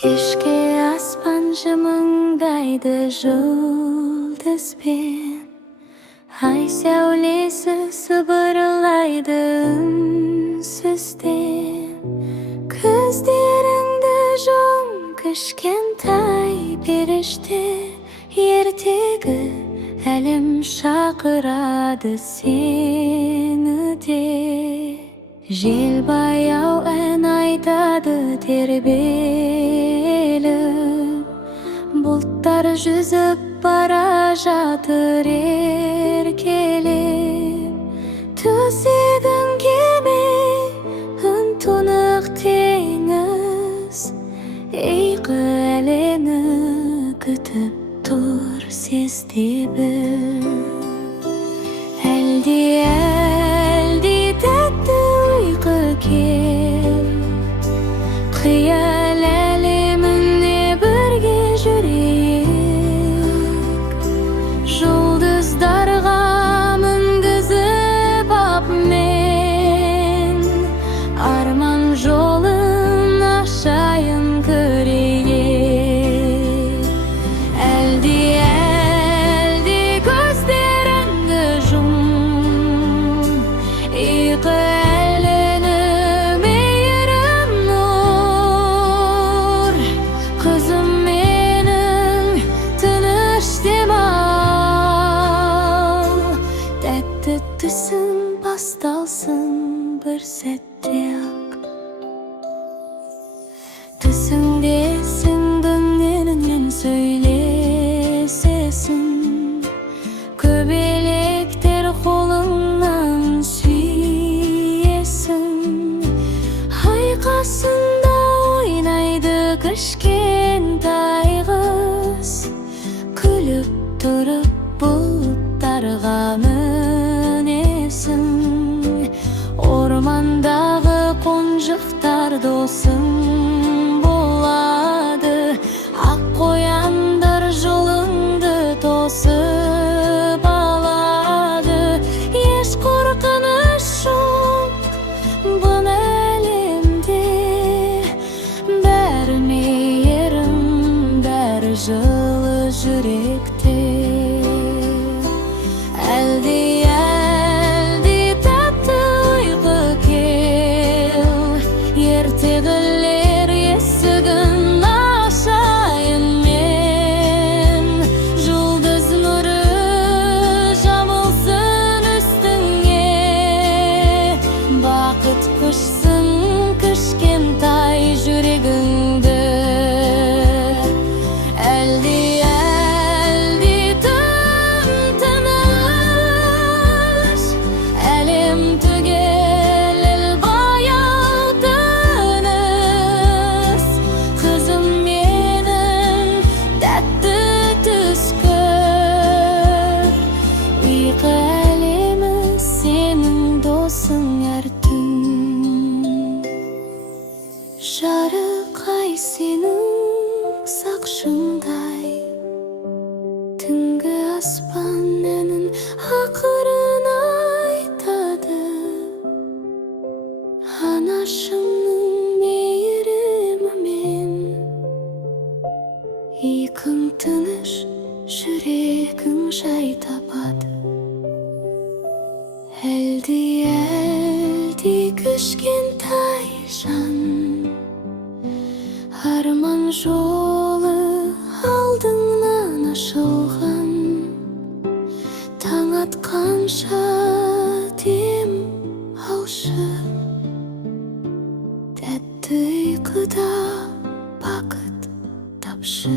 Kешке аспан жымыңдайды жұлдызбен, ай сәулесі сыбырлайды үнсізден. Көздеріңді жұм, кішкентай періште, ертегі әлем шақырады сені де. Жел баяу ән айтады тербеліп, бұлттар жүзіп бара жатыр еркелеп. Төсегің кеме, үн тұнық теңіз, ұйқы әлемі күтіп тұр сезде бір. Әлде тәтті ұйқы кел, қиял әлеміне бірге жүрейік. Жұлдыздарға мінгізіп ап мен, арман жолын ашайын көрейік. Әлде көздеріңді жұм, ұйқы әлемі мейірім нұр. Қызым менің тыныш дем ал, тәтті түсің басталсын бір сәтте-ақ. Түсіңдесің дүниенің сөйлесесің, көбелектер қолыңнан сүйесің. Айқасында ойнайды кішкентай қыз, күліп тұрып бұлттарға мінесің. Ормандағы қонжықтар досың болады, ақ қояндар жолыңды тосып алады. Еш қорқыныш жоқ бұл әлемде, бәрі мейірім, бәрі жылы жүректе. Әлде тәтті ұйқы кел, ертегілер есігін ашайын мен. Жұлдыз нұры жамылсын үстіңе, бақыт құшсын кішкентай жүрегіңді. Әлде тым-тыныш, әлем түгел баяу тыныс. Қызым менің тәтті түс көр, ұйқы әлемі сенің досың әр түн. Жарықай сенің сақшыңдай, түнгі аспан әнін ақырын айтады. Анашымның мейірімімен, ұйқың тыныш, жүрегің жай табады. Әлде кішкентай жан, арман жолы алдыңнан ашылған. Таң атқанша дем алшы, тәтті ұйқыда бақыт тапшы.